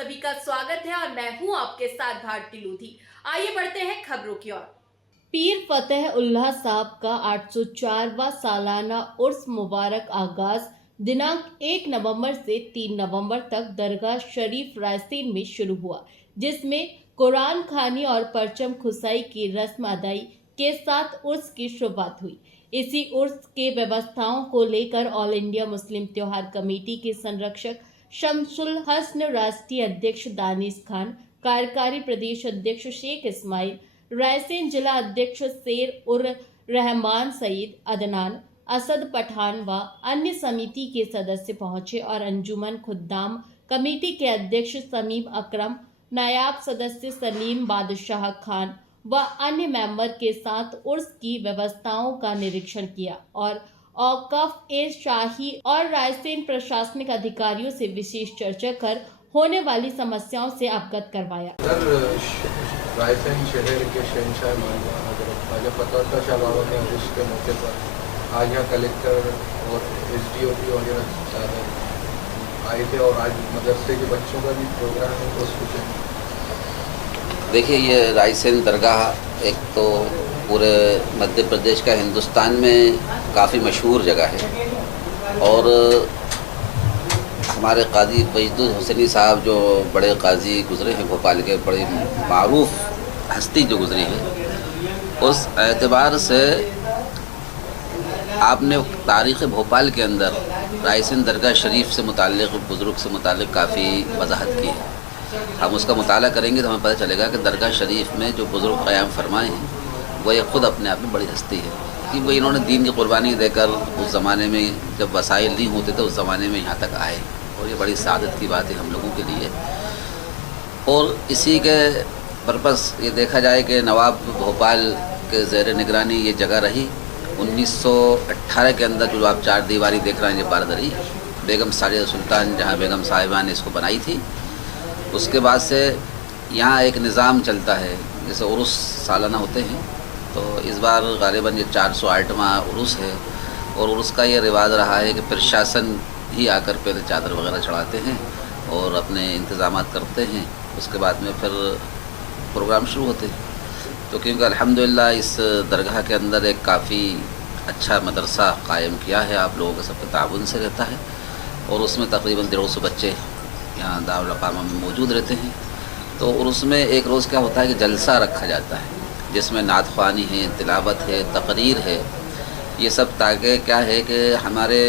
सभी का स्वागत है और मैं हूं आपके साथ भारती लूधी। आइए बढ़ते हैं खबरों की ओर। पीर फतेह उल्लाह साहब का 804वां सालाना उर्स मुबारक आगाज दिनांक 1 नवंबर से 3 नवंबर तक दरगाह शरीफ रायसीन में शुरू हुआ, जिसमें कुरान खानी और परचम खुसाई की रस्म अदाई के साथ उर्स की शुरुआत हुई। इसी उर्स के व्यवस्थाओं को लेकर ऑल इंडिया मुस्लिम त्योहार कमेटी के संरक्षक शमसुल हसन, राष्ट्रीय अध्यक्ष दानिश खान, कार्यकारी प्रदेश अध्यक्ष शेख इस्माइल, रायसेन जिला अध्यक्ष शेर उर रहमान सईद, अदनान, असद पठान व अन्य समिति के सदस्य पहुंचे और अंजुमन खुद्दाम कमेटी के अध्यक्ष समीम अकरम, नायाब सदस्य सलीम बादशाह खान व अन्य मेंबर के साथ उर्स की व्यवस्थाओं का निरीक्षण किया और औकाफ ए शाही और रायसेन प्रशासनिक अधिकारियों से विशेष चर्चा कर होने वाली समस्याओं से अवगत करवाया। रायसेन शहर के शहंशाह ख्वाजा फतह शाह बाबा ने उर्स के मौके पर आज यहाँ कलेक्टर और SDO वगैरह आए थे और आज मदरसे के बच्चों का भी प्रोग्राम है, तो उसको देखिए, ये रायसेन दरगाह एक तो पूरे मध्य प्रदेश का हिंदुस्तान में काफ़ी मशहूर जगह है और हमारे काजी वहीदुल हुसैनी साहब जो बड़े काजी गुजरे हैं, भोपाल के बड़ी मारूफ हस्ती जो गुजरी है, उस एतबार से आपने तारीख़ भोपाल के अंदर रायसेन दरगाह शरीफ से मुताल्लिक़, बुज़ुर्ग से मुताल्लिक़ काफ़ी वजाहत की है। हम उसका मुताला करेंगे तो हमें पता चलेगा कि दरगाह शरीफ में जो बुज़ुर्ग क़याम फरमाए हैं वो ये ख़ुद अपने आप में बड़ी हस्ती है कि वो इन्होंने दीन की क़ुरबानी देकर उस ज़माने में जब वसाइल नहीं होते थे उस ज़माने में यहाँ तक आए और ये बड़ी सादत की बात है हम लोगों के लिए। और इसी के पर्पस ये देखा जाए कि नवाब भोपाल के ज़ेर निगरानी ये जगह रही। 1918 के अंदर जो आप चार दीवारी देख रहे हैं, ये बारदरी बेगम साजिदा सुल्तान जहाँ बेगम साहिबा ने इसको बनाई थी, उसके बाद से यहाँ एक निज़ाम चलता है जैसे उर्स सालाना होते हैं, तो इस बार गालिबन ये 408वां उर्स है और उर्स का ये रिवाज रहा है कि प्रशासन ही आकर पहले चादर वगैरह चढ़ाते हैं और अपने इंतज़ामात करते हैं, उसके बाद में फिर प्रोग्राम शुरू होते हैं। तो क्योंकि अल्हम्दुलिल्लाह इस दरगाह के अंदर एक काफ़ी अच्छा मदरसा कायम किया है, आप लोगों के सबके ताउन से रहता है और उसमें तकरीबन 150 बच्चे यहाँ दारुल इक़ामा में मौजूद रहते हैं। तो और उसमें एक रोज़ क्या होता है कि जलसा रखा जाता है जिसमें नात ख़्वानी है, तिलावत है, तकरीर है, ये सब, ताकि क्या है कि हमारे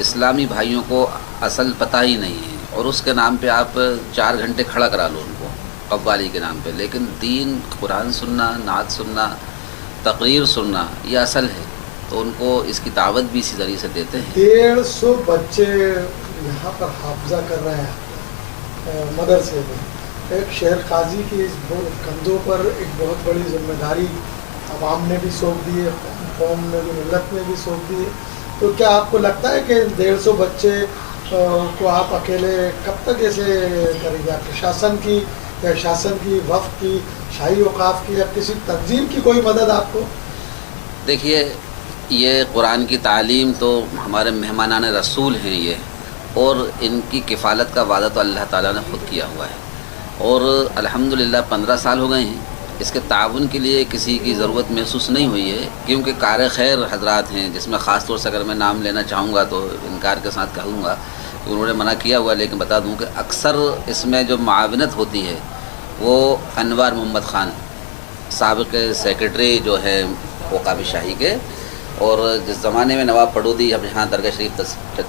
इस्लामी भाइयों को असल पता ही नहीं है और उसके नाम पे आप 4 घंटे खड़ा करा लो उनको कव्वाली के नाम पे, लेकिन दीन, कुरान सुनना, नात सुनना, तकरीर सुनना ये असल है। तो उनको इसकी दावत भी इसी तरीके से देते हैं। 150 बच्चे यहाँ पर हाफजा कर रहे हैं मदरसे में। एक शहर काजी की इस कंधों पर एक बहुत बड़ी जिम्मेदारी अवाम ने भी सौंप दी है, कौम ने भी, मिलत ने भी सौंप दी है। तो क्या आपको लगता है कि 150 बच्चे को आप अकेले कब तक ऐसे करेंगे? प्रशासन की या शासन की, वफ़ की, शाही औकाफ की या किसी तंजीम की कोई मदद आपको? देखिए, ये कुरान की तालीम तो हमारे मेहमानान रसूल हैं ये, और इनकी किफ़ालत का वादा तो अल्लाह ताला ने ख़ुद किया हुआ है और अल्हम्दुलिल्लाह 15 साल हो गए हैं। इसके ताउन के लिए किसी की ज़रूरत महसूस नहीं हुई है, क्योंकि कार खैर हजरात हैं जिसमें ख़ास तौर से अगर मैं नाम लेना चाहूँगा तो इनकार के साथ कहूँगा कि उन्होंने मना किया हुआ, लेकिन बता दूँ कि अक्सर इसमें जो माविनत होती है वो अनवर मोहम्मद ख़ान साबिक़ सेक्रेटरी जो है औक़ाफ़ शाही के, और जिस ज़माने में नवाब पड़ोदी जब यहाँ दरगाह शरीफ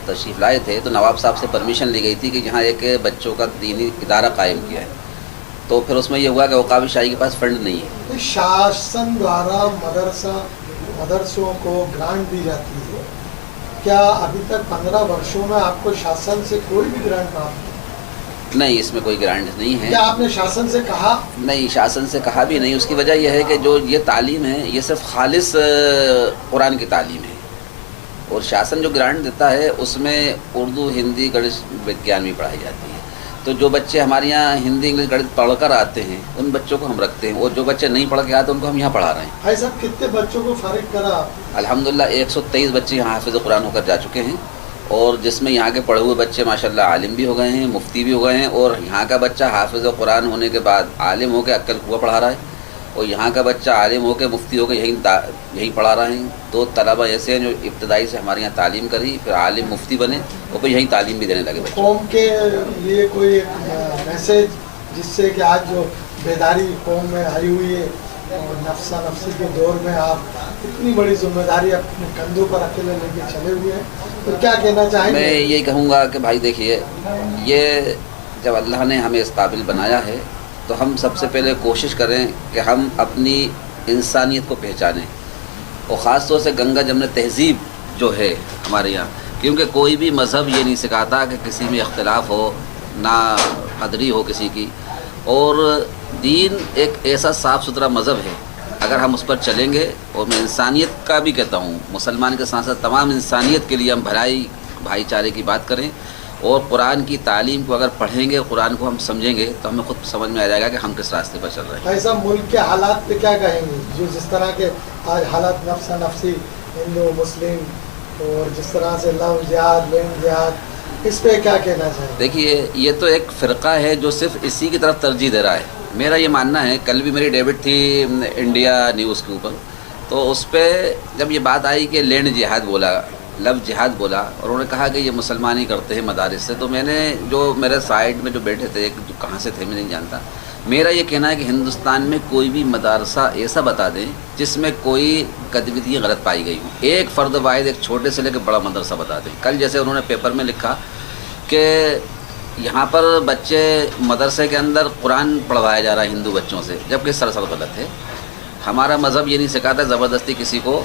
तशरीफ़ लाए थे तो नवाब साहब से परमिशन ली गई थी कि यहाँ एक बच्चों का दीनी इदारा कायम किया है। तो फिर उसमें ये हुआ कि औक़ाफ़ शाही के पास फंड नहीं है। शासन द्वारा मदरसों को ग्रांट दी जाती है, क्या अभी तक 15 वर्षों में आपको शासन से कोई भी ग्रांट प्राप्त नहीं? इसमें कोई ग्रांट नहीं है। क्या आपने शासन से कहा? नहीं, शासन से कहा भी नहीं। उसकी वजह यह है कि जो ये तालीम है ये सिर्फ खालिस कुरान की तालीम है और शासन जो ग्रांट देता है उसमें उर्दू, हिंदी, गणित, विज्ञान भी पढ़ाई जाती है। तो जो बच्चे हमारे यहाँ हिंदी, इंग्लिश, गणित पढ़कर आते हैं उन बच्चों को हम रखते हैं, और जो बच्चे नहीं पढ़ के आते उनको हम यहाँ पढ़ा रहे हैं। भाई साहब, कितने बच्चों को फारिग करा? अल्हम्दुलिल्लाह 123 बच्चे यहाँ हाफिज़ कुरान होकर जा चुके हैं और जिसमें यहाँ के पढ़े हुए बच्चे माशाल्लाह आलिम भी हो गए हैं, मुफ्ती भी हो गए हैं, और यहाँ का बच्चा हाफिज़ कुरान होने के बाद आलिम होकर अक्कल कुआं पढ़ा रहा है, और यहाँ का बच्चा आलिम होकर मुफ्ती होकर यहीं पढ़ा रहे हैं। तो तलबा ऐसे हैं जो इब्तदाई से हमारे यहाँ तालीम करी, फिर आलिम मुफ्ती बने और फिर यहीं तालीम भी देने लगे बच्चों। कौम के लिए कोई मैसेज जिससे कि आज जो बेदारी कौम में आई हुई है और नफ्सा नफ्सी के दौर में आप इतनी बड़ी जिम्मेदारी अपने कंधों पर अकेले लेके चले हुए हैं, तो क्या कहना चाहेंगे? मैं यही कहूँगा कि भाई देखिए, ये जब अल्लाह ने हमें इस काबिल बनाया है तो हम सबसे पहले कोशिश करें कि हम अपनी इंसानियत को पहचानें, और ख़ास तौर से गंगा जमुना तहज़ीब जो है हमारे यहाँ, क्योंकि कोई भी मज़हब ये नहीं सिखाता कि किसी में इख्तिलाफ़ हो, ना कदरी हो किसी की। और दीन एक ऐसा साफ़ सुथरा मज़हब है, अगर हम उस पर चलेंगे, और मैं इंसानियत का भी कहता हूँ, मुसलमान के साथ साथ तमाम इंसानियत के लिए हम भाईचारे की बात करें, और कुरान की तालीम को अगर पढ़ेंगे, कुरान को हम समझेंगे, तो हमें खुद समझ में आ जाएगा कि हम किस रास्ते पर चल रहे हैं। ऐसा मुल्क के हालात पे क्या कहेंगे, जो जिस तरह के आज हालात नफ्सा नफ्सी हिंदू मुस्लिम, और जिस तरह से लव जिहाद लेन जिहाद, इस पे क्या कहना चाहिए? देखिए, ये तो एक फ़िरका है जो सिर्फ इसी की तरफ तरजीह दे रहा है। मेरा ये मानना है, कल भी मेरी डेबिट थी इंडिया न्यूज़ के ऊपर, तो उस पर जब ये बात आई कि लैंड जिहाद बोला, लव जिहाद बोला, और उन्होंने कहा कि ये मुसलमान ही करते हैं मदारिस से, तो मैंने जो मेरे साइड में जो बैठे थे, जो कहाँ से थे मैं नहीं जानता, मेरा ये कहना है कि हिंदुस्तान में कोई भी मदरसा ऐसा बता दें जिसमें कोई गतिविधि गलत पाई गई हो, एक फ़र्द वाहिद, एक छोटे से लेकर बड़ा मदरसा बता दें। कल जैसे उन्होंने पेपर में लिखा कि यहाँ पर बच्चे मदरसे के अंदर कुरान पढ़वाया जा रहा है हिंदू बच्चों से, जबकि सरासर गलत है। हमारा मज़हब ये नहीं सिखाता ज़बरदस्ती किसी को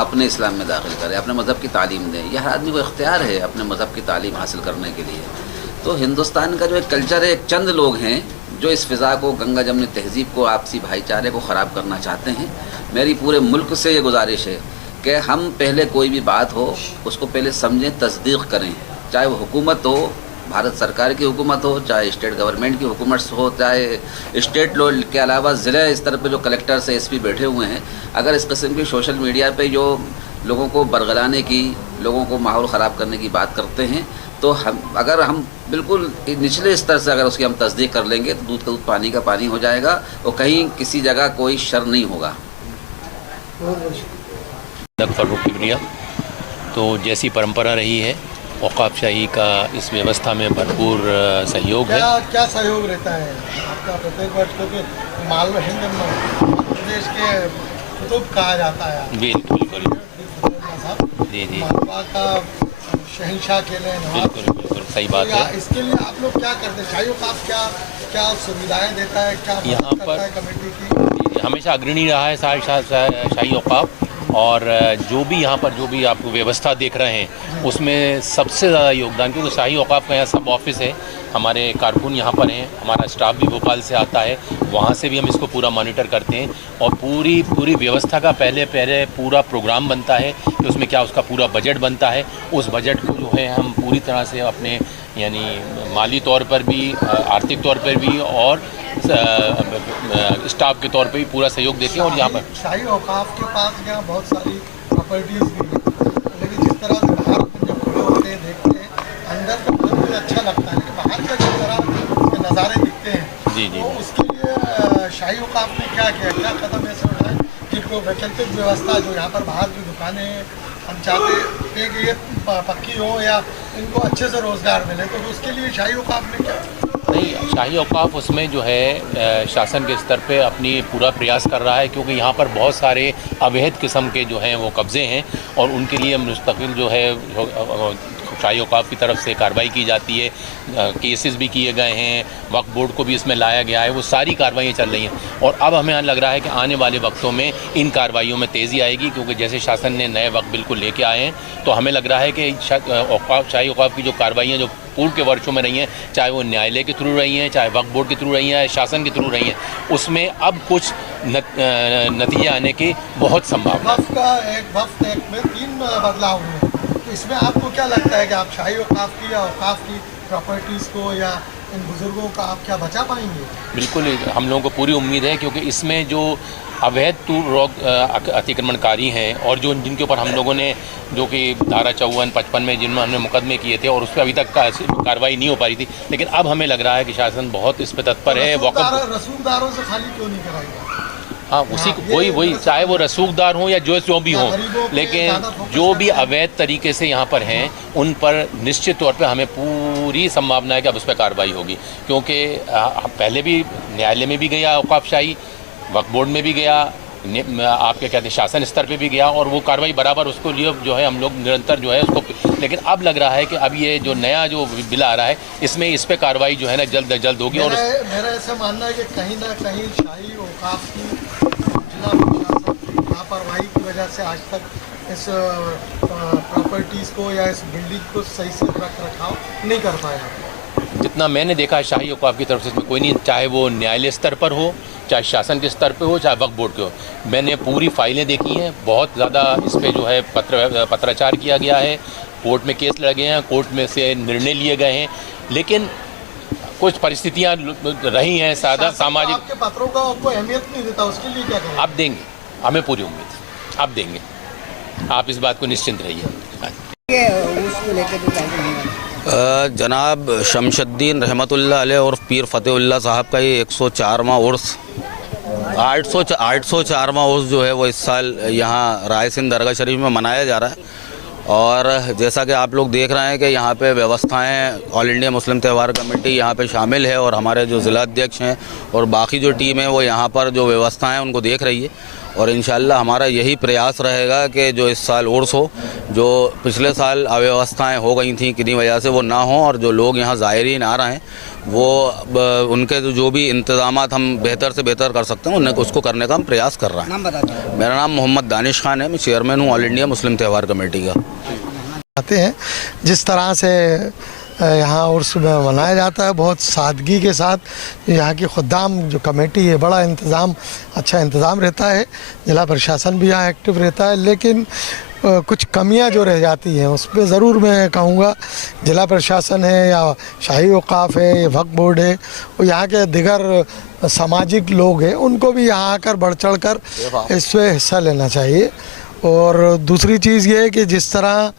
अपने इस्लाम में दाखिल करें, अपने मज़हब की तालीम दें। यह आदमी को इख्तियार है अपने मज़हब की तालीम हासिल करने के लिए। तो हिंदुस्तान का जो एक कल्चर है, एक चंद लोग हैं जो इस फ़िज़ा को, गंगा जमुनी तहज़ीब को, आपसी भाईचारे को ख़राब करना चाहते हैं। मेरी पूरे मुल्क से ये गुजारिश है कि हम पहले कोई भी बात हो उसको पहले समझें, तस्दीक़ करें, चाहे वो हुकूमत हो, भारत सरकार की हुकूमत हो, चाहे स्टेट गवर्नमेंट की हुकूमत हो, चाहे स्टेट लो के अलावा ज़िला स्तर पे जो कलेक्टर से एसपी बैठे हुए हैं, अगर इस किस्म की सोशल मीडिया पे जो लोगों को बरगलाने की, लोगों को माहौल ख़राब करने की बात करते हैं, तो अगर हम बिल्कुल निचले स्तर से अगर उसकी हम तस्दीक कर लेंगे तो दूध का दूध पानी का पानी हो जाएगा, और कहीं किसी जगह कोई शर नहीं होगा। फ़रूक किबरिया, तो जैसी परंपरा रही है, औक़ाफ़ शाही का इस व्यवस्था में भरपूर सहयोग है। क्या सहयोग रहता है आपका प्रत्येक वर्ष, क्योंकि मालवा हिंद प्रदेश के कुतुब कहा जाता है? बिल्कुल जी जी, मालवा का शहंशाह खेले, बिल्कुल सही बात है। इसके लिए आप लोग क्या करते हैं? शाही औक़ाफ़ क्या सुविधाएं देता है, क्या यहाँ पर कमेटी की? हमेशा अग्रणी रहा है शाही औक़ाफ़, और जो भी यहाँ पर जो भी आप व्यवस्था देख रहे हैं उसमें सबसे ज़्यादा योगदान, क्योंकि शाही औक़ाफ़ का यहाँ सब ऑफिस है, हमारे कारकुन यहाँ पर हैं, हमारा स्टाफ भी भोपाल से आता है, वहाँ से भी हम इसको पूरा मॉनिटर करते हैं, और पूरी व्यवस्था का पहले पूरा प्रोग्राम बनता है कि उसमें क्या उसका पूरा बजट बनता है। उस बजट को जो है हम पूरी तरह से अपने यानी माली तौर पर भी, आर्थिक तौर पर भी, और स्टाफ के तौर पे भी पूरा सहयोग देते हैं। और यहाँ पर शाही औक़ाफ़ के पास यहाँ बहुत सारी प्रॉपर्टीज़ भी हैं, लेकिन जिस तरह से बाहर जब खड़े होते हैं देखते हैं, अंदर का बहुत अच्छा लगता है, लेकिन बाहर का जिस तरह के नज़ारे दिखते हैं, जी तो उसके लिए शाही औक़ाफ़ ने क्या किया, क्या कदम ऐसे उठाए जिनको वैकल्पिक व्यवस्था, जो यहाँ पर बाहर की दुकानें हैं, हम चाहते हैं कि ये पक्की हो या इनको अच्छे से रोज़गार मिले, तो उसके लिए शाही औक़ाफ़ ने क्या? नहीं, शाही औक़ाफ़ उसमें जो है शासन के स्तर पे अपनी पूरा प्रयास कर रहा है, क्योंकि यहाँ पर बहुत सारे अवैध किस्म के जो हैं वो कब्ज़े हैं, और उनके लिए मुस्तकिल जो है शाही औक़ाफ़ की तरफ से कार्रवाई की जाती है। केसेस भी किए गए हैं, वक्फ बोर्ड को भी इसमें लाया गया है, वो सारी कार्रवाइयाँ चल रही हैं, और अब हमें लग रहा है कि आने वाले वक्तों में इन कार्रवाइयों में तेज़ी आएगी, क्योंकि जैसे शासन ने नए वक्फ बिल को लेके आए हैं, तो हमें लग रहा है कि शाही औक़ाफ़ की जो कार्रवाइयाँ जो पूर्व के वर्षों में रही हैं, चाहे वो न्यायालय के थ्रू रही हैं, चाहे वक्फ बोर्ड के थ्रू रही हैं, शासन के थ्रू रही हैं, उसमें अब कुछ नतीजे आने की बहुत संभावना। वक्फ में 3 बदलाव हुए, तो इसमें आपको क्या लगता है कि आप शाही औक़ाफ़ की या औक़ाफ़ की प्रॉपर्टीज़ को या इन बुज़ुर्गों का आप क्या बचा पाएंगे? बिल्कुल, हम लोगों को पूरी उम्मीद है, क्योंकि इसमें जो अवैध टूर रोक अतिक्रमणकारी हैं और जो जिनके ऊपर हम लोगों ने जो कि धारा 54, 55 में जिनमें हमने मुकदमे किए थे और उस पर अभी तक कार्रवाई नहीं हो पा रही थी, लेकिन अब हमें लग रहा है कि शासन बहुत इस पर तत्पर है। रसूखदारों से खाली क्यों नहीं कराएगा? हाँ, उसी वही चाहे वो रसूखदार हों या जो भी हों, लेकिन जो भी अवैध तरीके से यहाँ पर हैं उन पर निश्चित तौर पे हमें पूरी संभावना है कि अब उस पर कार्रवाई होगी, क्योंकि पहले भी न्यायालय में भी गया औकाफशाही, वक्फ बोर्ड में भी गया, आपके कहते हैं शासन स्तर पे भी गया और वो कार्रवाई बराबर उसको लिए जो है हम लोग निरंतर जो है उसको, लेकिन अब लग रहा है कि अब ये जो नया जो बिल आ रहा है इसमें इस पे कार्रवाई जो है ना जल्द से जल्द होगी। और मेरा ऐसा मानना है कि कहीं ना कहीं शाही औकाफ की जिला प्रशासन की लापरवाही की वजह से आज तक इस प्रॉपर्टीज़ को या इस बिल्डिंग को सही से रख रखाव नहीं कर पाया। जितना मैंने देखा है शाही औकाफ की तरफ से इसमें कोई नहीं, चाहे वो न्यायालय स्तर पर हो, चाहे शासन के स्तर पे हो, चाहे वक्फ बोर्ड के हो। मैंने पूरी फाइलें देखी हैं, बहुत ज़्यादा इस पे जो है पत्राचार किया गया है, कोर्ट में केस लगे हैं, कोर्ट में से निर्णय लिए गए हैं, लेकिन कुछ परिस्थितियाँ रही हैं सामाजिक। आपके पत्रों का आपको अहमियत नहीं देता, उसके लिए क्या करें? आप देंगे, हमें पूरी उम्मीद, आप देंगे, आप इस बात को निश्चिंत रहिए। जनाब शमशुद्दीन रहमतुल्लाह अलैह और पीर फ़तेहुल्लाह साहब का ये 104वां उर्स 804वां उर्स जो है वो इस साल यहाँ रायसिन दरगाह शरीफ में मनाया जा रहा है। और जैसा कि आप लोग देख रहे हैं कि यहाँ पे व्यवस्थाएं all India Muslim Tyohar committee यहाँ पे शामिल है और हमारे जो ज़िला अध्यक्ष हैं और बाकी जो टीम है वो यहाँ पर जो व्यवस्थाएं उनको देख रही है। और इंशाअल्लाह हमारा यही प्रयास रहेगा कि जो इस साल उर्स हो, जो पिछले साल अव्यवस्थाएं हो गई थी किन्हीं वजह से वो ना हो, और जो लोग यहाँ ज़ायरीन आ रहे हैं वो उनके जो भी इंतज़ामात हम बेहतर से बेहतर कर सकते हैं उन्हें उसको करने का हम प्रयास कर रहे हैं। मेरा नाम मोहम्मद दानिश खान है, मैं चेयरमैन हूँ all India Muslim Tyohar committee का। आते हैं जिस तरह से यहाँ उर्स में मनाया जाता है, बहुत सादगी के साथ यहाँ की खुद्दाम जो कमेटी है बड़ा अच्छा इंतज़ाम रहता है, ज़िला प्रशासन भी यहाँ एक्टिव रहता है, लेकिन कुछ कमियां जो रह जाती हैं उस पर ज़रूर मैं कहूँगा ज़िला प्रशासन है या शाही औकाफ है या वक्फ बोर्ड है और यहाँ के दिगर सामाजिक लोग हैं उनको भी यहाँ आकर बढ़ चढ़ कर इसमें हिस्सा लेना चाहिए। और दूसरी चीज़ ये है कि जिस तरह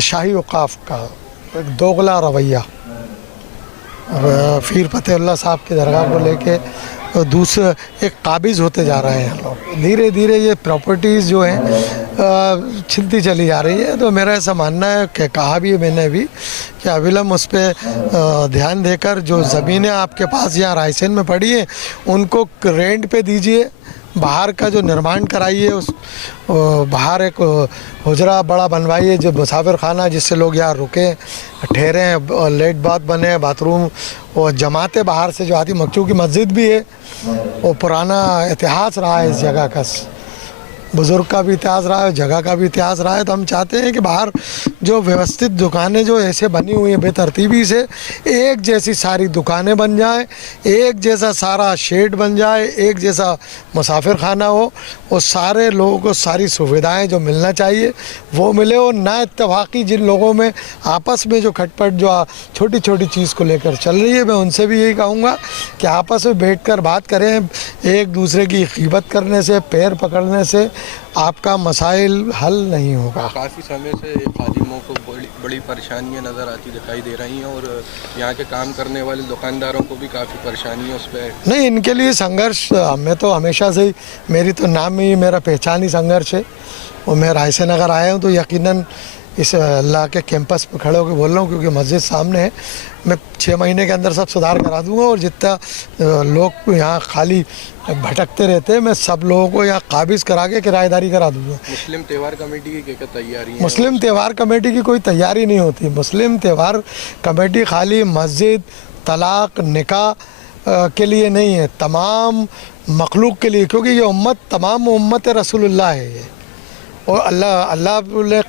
शाही औकाफ का एक दोगला रवैया पीर फ़तेहुल्लाह साहब की दरगाह को लेके दूसरे एक काबिज़ होते जा रहे हैं लोग, धीरे धीरे ये प्रॉपर्टीज़ जो हैं छिनती चली जा रही है। तो मेरा ऐसा मानना है कि कहा भी है मैंने भी कि अविलंब उस पर ध्यान देकर जो ज़मीनें आपके पास यहाँ रायसेन में पड़ी हैं उनको रेंट पे दीजिए, बाहर का जो निर्माण कराइए, उस बाहर एक हुजरा बड़ा बनवाइए जो मुसाफिर खाना जिससे लोग यहाँ रुके ठहरे हैं, लेट बाथ बने, बाथरूम और जमातें बाहर से जो आती, मक्चू की मस्जिद भी है, वो पुराना इतिहास रहा है इस जगह का, बुज़ुर्ग का भी इतिहास रहा है, जगह का भी इतिहास रहा है। तो हम चाहते हैं कि बाहर जो व्यवस्थित दुकानें जो ऐसे बनी हुई हैं बेतरतीबी से, एक जैसी सारी दुकानें बन जाएं, एक जैसा सारा शेड बन जाए, एक जैसा मुसाफिर खाना हो, और सारे लोगों को सारी सुविधाएं जो मिलना चाहिए वो मिले। और ना इत्तेफाकी जिन लोगों में आपस में जो खटपट जो छोटी छोटी चीज़ को लेकर चल रही है, मैं उनसे भी यही कहूँगा कि आपस में बैठकर बात करें, एक दूसरे की ग़ीबत करने से, पैर पकड़ने से आपका मसाइल हल नहीं होगा। काफ़ी समय से खादिमों को बड़ी परेशानियां नज़र आती दिखाई दे रही हैं और यहाँ के काम करने वाले दुकानदारों को भी काफ़ी परेशानियां उस पर नहीं, इनके लिए संघर्ष मैं तो हमेशा से ही, मेरी तो नाम ही मेरा पहचान ही संघर्ष है। और मैं रायसेन अगर आया हूँ तो यकीनन इस अल्लाह के कैंपस पर खड़े होकर बोल रहा हूँ, क्योंकि मस्जिद सामने है। मैं 6 महीने के अंदर सब सुधार करा दूँगा और जितना लोग यहाँ खाली भटकते रहते हैं मैं सब लोगों को यहाँ काबिज़ करा के किराएदारी करा दूँगा। मुस्लिम त्यौहार कमेटी की क्या तैयारी है? मुस्लिम त्यौहार कमेटी की कोई तैयारी नहीं होती। मुस्लिम त्यौहार कमेटी खाली मस्जिद, तलाक, निकाह के लिए नहीं है, तमाम मखलूक के लिए, क्योंकि ये उम्मत तमाम उम्मत रसूलुल्लाह है ये। और अल्लाह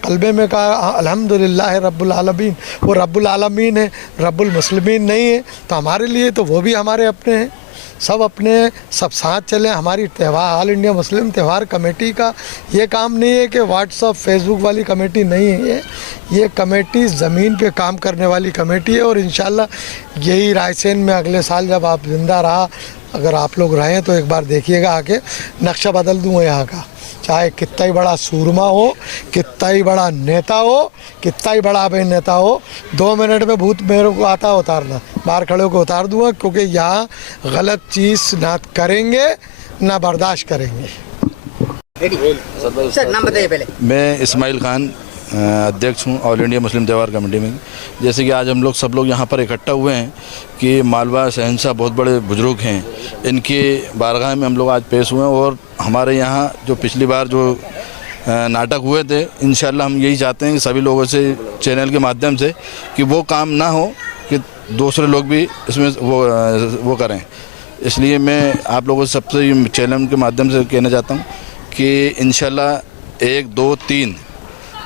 क़ल्बे में कहा अल्हम्दुलिल्लाह रब्बुल आलमीन, वो रब्बुल आलमीन है, रब्बुल मुस्लिमीन नहीं है। तो हमारे लिए तो वो भी हमारे अपने हैं, सब अपने सब साथ चलें। हमारी त्यौहार all India Muslim Tyohar committee का ये काम नहीं है कि व्हाट्सअप फेसबुक वाली कमेटी नहीं है, ये कमेटी ज़मीन पे काम करने वाली कमेटी है। और इंशाल्लाह यही रायसेन में अगले साल जब आप जिंदा रहा, अगर आप लोग रहें तो एक बार देखिएगा आके, नक्शा बदल दूँगा यहाँ का। चाहे कितना ही बड़ा सूरमा हो, कितना ही बड़ा नेता हो, कितना ही बड़ा अभिनेता हो, 2 मिनट में भूत मेरे को आता उतारना, बाहर खड़े होकर उतार दूंगा, क्योंकि यहाँ गलत चीज़ ना करेंगे ना बर्दाश्त करेंगे। सर नाम बताइए पहले। मैं इस्माइल खान अध्यक्ष हूँ all India Muslim Tyohar committee में। जैसे कि आज हम लोग सब लोग यहाँ पर इकट्ठा हुए हैं कि मालवा शहंशाह बहुत बड़े बुजुर्ग हैं, इनके बारगाह में हम लोग आज पेश हुए हैं। और हमारे यहाँ जो पिछली बार जो नाटक हुए थे, इंशाल्लाह हम यही चाहते हैं कि सभी लोगों से चैनल के माध्यम से कि वो काम ना हो कि दूसरे लोग भी इसमें वो करें। इसलिए मैं आप लोगों से सबसे चैनल के माध्यम से कहना चाहता हूँ कि इंशाल्लाह 1, 2, 3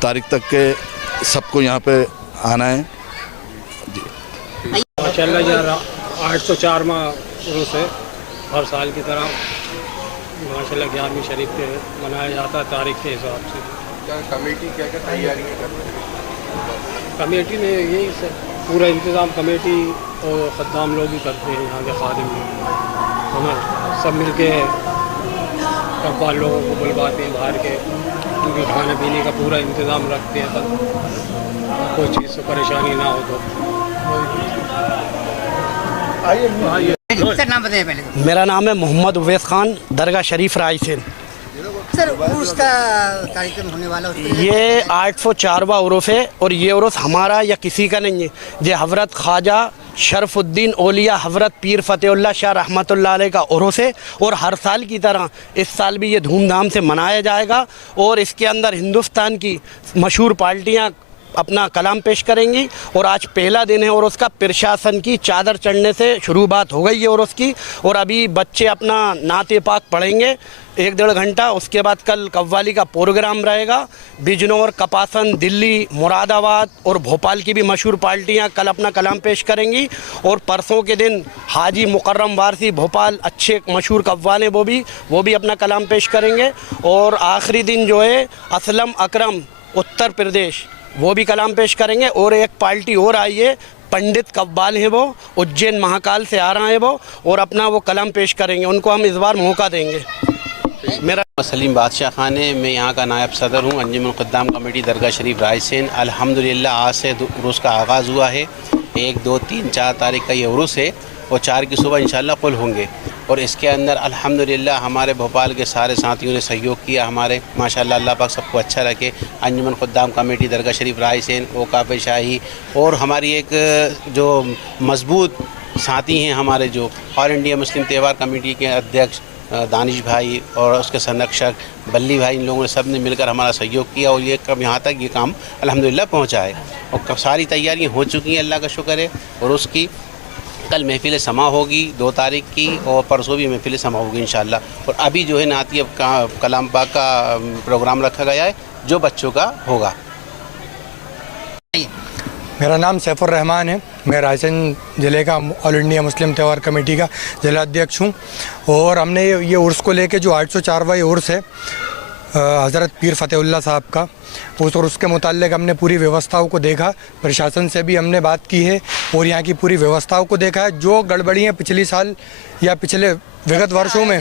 तारीख तक के सबको यहाँ पे आना है। माशाल्लाह 804वां उर्स है, हर साल की तरह माशाल्लाह 11वीं शरीफ पे मनाया जाता है तारीख के हिसाब से। क्या कमेटी क्या तैयारियाँ कर रही है? कमेटी ने यही पूरा इंतज़ाम कमेटी और ख़द्दाम लोग ही करते हैं, यहाँ के खादिम लोग हम सब मिल के कव्वाल लोगों को बुलवाते हैं बाहर के, उनके खाने पीने का पूरा इंतज़ाम रखते हैं, तब कोई चीज़ से परेशानी ना हो तो। सर नाम बताइए पहले। मेरा नाम है मोहम्मद उवैस खान, दरगाह शरीफ रायसेन। सर उर्स का कार्यक्रम होने वाला ये 804वां उर्स है और ये उर्स हमारा या किसी का नहीं है। ये हज़रत ख्वाजा शरफुद्दीन औलिया हज़रत पीर फ़तेहुल्लाह शाह रहमतुल्लाह अलैह का उर्स है और हर साल की तरह इस साल भी ये धूमधाम से मनाया जाएगा। और इसके अंदर हिंदुस्तान की मशहूर पार्टियाँ अपना कलाम पेश करेंगी और आज पहला दिन है और उसका प्रशासन की चादर चढ़ने से शुरुआत हो गई है और उसकी, और अभी बच्चे अपना नाते पाक पढ़ेंगे 1-1.5 घंटा। उसके बाद कल कव्वाली का प्रोग्राम रहेगा। बिजनौर, कपासन, दिल्ली, मुरादाबाद और भोपाल की भी मशहूर पार्टियां कल अपना कलाम पेश करेंगी। और परसों के दिन हाजी मुकर्रम वारसी भोपाल अच्छे मशहूर कव्वाल हैं, वो भी अपना कलाम पेश करेंगे। और आखिरी दिन जो है असलम अकरम उत्तर प्रदेश, वो भी कलाम पेश करेंगे। और एक पार्टी और आई है, पंडित कव्वाल हैं, वो उज्जैन महाकाल से आ रहा है वो, और अपना वो कलाम पेश करेंगे। उनको हम इस बार मौका देंगे। मेरा सलीम बादशाह खान है, मैं यहाँ का नायब सदर हूँ अंजुमन ख़ुद्दाम कमेटी दरगाह शरीफ रायसेन। अल्हम्दुलिल्लाह आज से उर्स का आगाज़ हुआ है। 1, 2, 3, 4 तारीख का ये उर्स है और 4 की सुबह इंशाल्लाह कुल होंगे। और इसके अंदर अल्हम्दुलिल्लाह हमारे भोपाल के सारे साथियों ने सहयोग किया हमारे, माशाल्लाह अल्लाह पाक सबको अच्छा रखे। अंजुमन ख़ुद्दाम कमेटी दरगाह शरीफ रायसेन, औकाफ़ शाही और हमारी एक जो मजबूत साथी हैं हमारे, जो all India Muslim Tyohar committee के अध्यक्ष दानिश भाई और उसके संरक्षक बल्ली भाई, इन लोगों ने सब ने मिलकर हमारा सहयोग किया और ये कब यहाँ तक ये काम अल्हम्दुलिल्लाह पहुँचा है। और सारी तैयारियाँ हो चुकी हैं, अल्लाह का शुक्र है। और उसकी कल महफिल समा होगी 2 तारीख की और परसों भी महफिल समा होगी इंशाल्लाह। और अभी जो है नातिया कलाम पाक का प्रोग्राम रखा गया है जो बच्चों का होगा। मेरा नाम सैफुर रहमान है, मैं रायसेन ज़िले का all India Muslim Tyohar committee का ज़िला अध्यक्ष हूँ। और हमने ये उर्स को लेके जो 804वां उर्स है हज़रत पीर फ़तेहुल्लाह साहब का, उस और उसके मुताल्लिक़ हमने पूरी व्यवस्थाओं को देखा, प्रशासन से भी हमने बात की है और यहाँ की पूरी व्यवस्थाओं को देखा है। जो गड़बड़ियाँ पिछले साल या पिछले विगत वर्षों में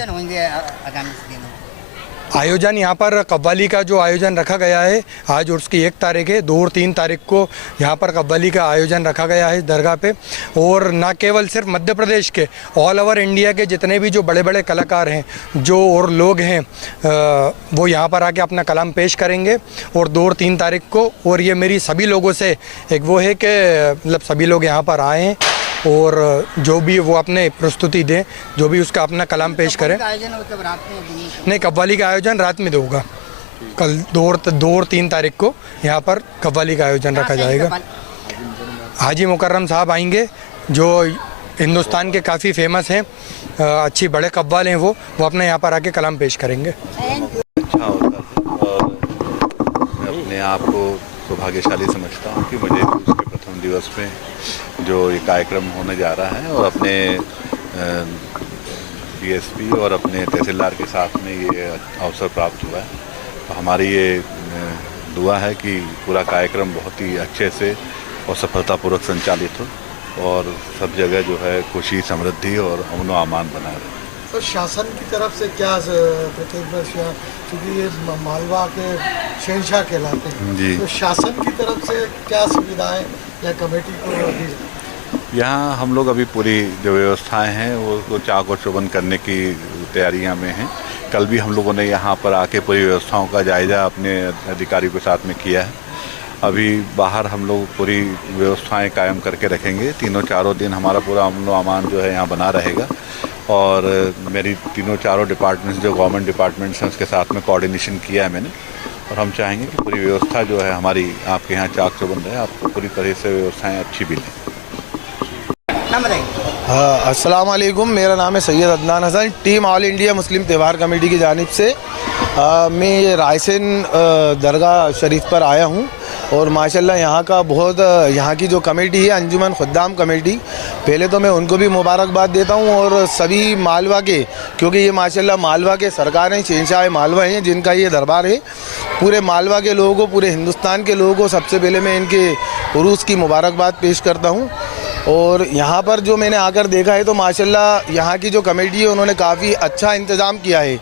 आयोजन, यहाँ पर कव्वाली का जो आयोजन रखा गया है, आज उसकी 1 तारीख है, 2 और 3 तारीख को यहाँ पर कव्वाली का आयोजन रखा गया है दरगाह पे। और ना केवल सिर्फ मध्य प्रदेश के, ऑल ओवर इंडिया के जितने भी जो बड़े बड़े कलाकार हैं जो और लोग हैं वो यहाँ पर आके अपना कलाम पेश करेंगे और 2 और 3 तारीख को। और ये मेरी सभी लोगों से एक वो है कि मतलब सभी लोग यहाँ पर आएँ और जो भी वो अपने प्रस्तुति दें, जो भी उसका अपना कलाम पेश करें। नहीं, कव्वाली का आयोजन रात में होगा। कल 2 और 3 तारीख को यहाँ पर कव्वाली का आयोजन रखा जाएगा। हाजी मुकर्रम साहब आएंगे जो हिंदुस्तान के काफ़ी फेमस हैं, अच्छी बड़े कव्वाल हैं, वो अपने यहाँ पर आके कलाम पेश करेंगे। अच्छा होता है और मैं अपने आप को सौभाग्यशाली समझता हूँ कि मुझे उसके प्रथम दिवस में जो ये कार्यक्रम होने जा रहा है और अपने डीएसपी और अपने तहसीलदार के साथ में ये अवसर प्राप्त हुआ है। तो हमारी ये दुआ है कि पूरा कार्यक्रम बहुत ही अच्छे से और सफलतापूर्वक संचालित हो और सब जगह जो है खुशी समृद्धि और अमन व अमान बना रहे। तो शासन की तरफ से क्या प्रतिक्रिया, क्योंकि ये मालवा के शहंशाह कहलाते हैं जी। तो शासन की तरफ से क्या सुविधाएं या कमेटी को दी? यहाँ हम लोग अभी पूरी जो व्यवस्थाएं हैं वो चाक और चौबंद करने की तैयारियां में हैं। कल भी हम लोगों ने यहाँ पर आके पूरी व्यवस्थाओं का जायज़ा अपने अधिकारियों के साथ में किया है। अभी बाहर हम लोग पूरी व्यवस्थाएं कायम करके रखेंगे। तीनों चारों दिन हमारा पूरा अमन व अमान जो है यहाँ बना रहेगा और मेरी तीनों चारों डिपार्टमेंट्स जो गवर्नमेंट डिपार्टमेंट्स हैं उसके साथ में कोऑर्डिनेशन किया है मैंने और हम चाहेंगे कि पूरी व्यवस्था जो है हमारी आपके यहाँ चाक चौबंद है, आपको पूरी तरह से व्यवस्थाएँ अच्छी भी लें। हाँ, अस्सलाम वालेकुम। मेरा नाम है Syed Adnan Hasan. Team all India Muslim Tyohar committee की जानिब से मैं ये रायसेन दरगाह शरीफ पर आया हूँ और माशाल्लाह यहाँ की जो कमेटी है अंजुमन खुद्दाम कमेटी, पहले तो मैं उनको भी मुबारकबाद देता हूँ और सभी मालवा के, क्योंकि ये माशाल्लाह मालवा के सरकार हैं, शहंशाह मालवा हैं जिनका ये दरबार है। पूरे मालवा के लोगों को, पूरे हिंदुस्तान के लोगों को सबसे पहले मैं इनके उरूस की मुबारकबाद पेश करता हूँ। और यहाँ पर जो मैंने आकर देखा है तो माशाल्लाह यहाँ की जो कमेटी है उन्होंने काफ़ी अच्छा इंतज़ाम किया है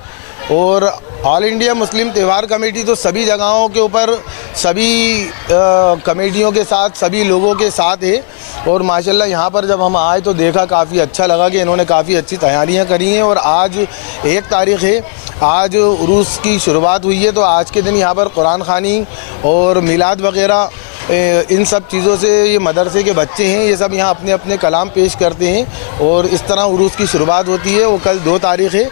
और all India Muslim Tyohar committee तो सभी जगहों के ऊपर सभी कमेटियों के साथ, सभी लोगों के साथ है। और माशाल्लाह यहाँ पर जब हम आए तो देखा, काफ़ी अच्छा लगा कि इन्होंने काफ़ी अच्छी तैयारियाँ करी हैं। और आज 1 तारीख़ है, आज उरूस की शुरुआत हुई है, तो आज के दिन यहाँ पर कुरान ख़ानी और मिलाद वग़ैरह इन सब चीज़ों से ये मदरसे के बच्चे हैं, ये सब यहाँ अपने अपने कलाम पेश करते हैं और इस तरह उरूस की शुरुआत होती है। वो कल 2 तारीख़ है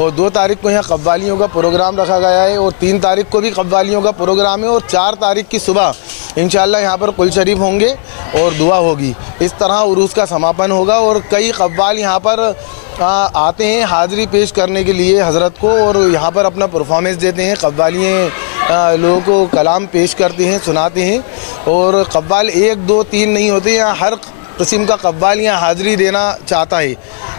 और 2 तारीख़ को यहाँ कव्वालियों का प्रोग्राम रखा गया है और 3 तारीख़ को भी कव्वालियों का प्रोग्राम है और 4 तारीख़ की सुबह इंशाअल्लाह यहाँ पर कुल शरीफ होंगे और दुआ होगी। इस तरह उरूस का समापन होगा और कई कव्वाल यहाँ पर आते हैं हाज़िरी पेश करने के लिए हज़रत को और यहाँ पर अपना परफॉर्मेंस देते हैं। कव्वालियाँ लोगों को कलाम पेश करते हैं, सुनाते हैं और कव्वाल 1, 2, 3 नहीं होते, यहाँ हर किस्म का कव्वाल यहाँ हाज़िरी देना चाहता है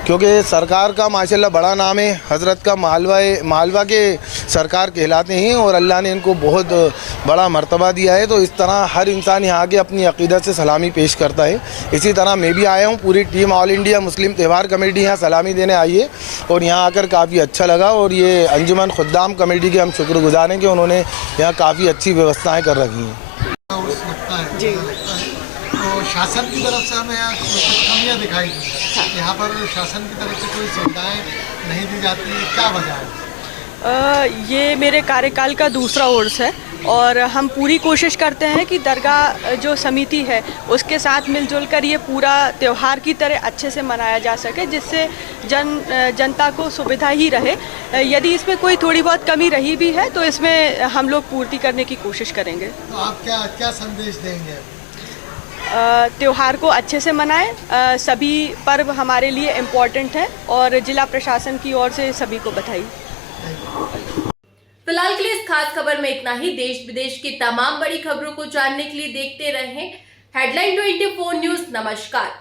क्योंकि सरकार का माशाल्लाह बड़ा नाम है। हज़रत का मालवा के सरकार कहलाते हैं और अल्लाह ने इनको बहुत बड़ा मर्तबा दिया है। तो इस तरह हर इंसान यहाँ आके अपनी अक़ीदत से सलामी पेश करता है। इसी तरह मैं भी आया हूँ, पूरी team all India Muslim Tyohar committee यहाँ सलामी देने आई है और यहाँ आकर काफ़ी अच्छा लगा। और ये अंजुमन खुद्दाम कमेटी के हम शुक्रगुज़ार हैं कि उन्होंने यहाँ काफ़ी अच्छी व्यवस्थाएँ कर रखी हैं। जी, तो शासन की तरफ से हमें यहाँ कुछ कमियाँ दिखाई दी। यहाँ पर शासन की तरफ से कोई सुविधाएं नहीं दी जाती, क्या वजह है? ये मेरे कार्यकाल का दूसरा उर्स है और हम पूरी कोशिश करते हैं कि दरगाह जो समिति है उसके साथ मिलजुल कर ये पूरा त्यौहार की तरह अच्छे से मनाया जा सके, जिससे जनता को सुविधा ही रहे। यदि इसमें कोई थोड़ी बहुत कमी रही भी है तो इसमें हम लोग पूर्ति करने की कोशिश करेंगे। तो आप क्या संदेश देंगे? त्यौहार को अच्छे से मनाएं। सभी पर्व हमारे लिए इम्पोर्टेंट है और जिला प्रशासन की ओर से सभी को बधाई। फिलहाल के लिए इस खास खबर में इतना ही। देश विदेश की तमाम बड़ी खबरों को जानने के लिए देखते रहें हेडलाइन 24 न्यूज़। नमस्कार।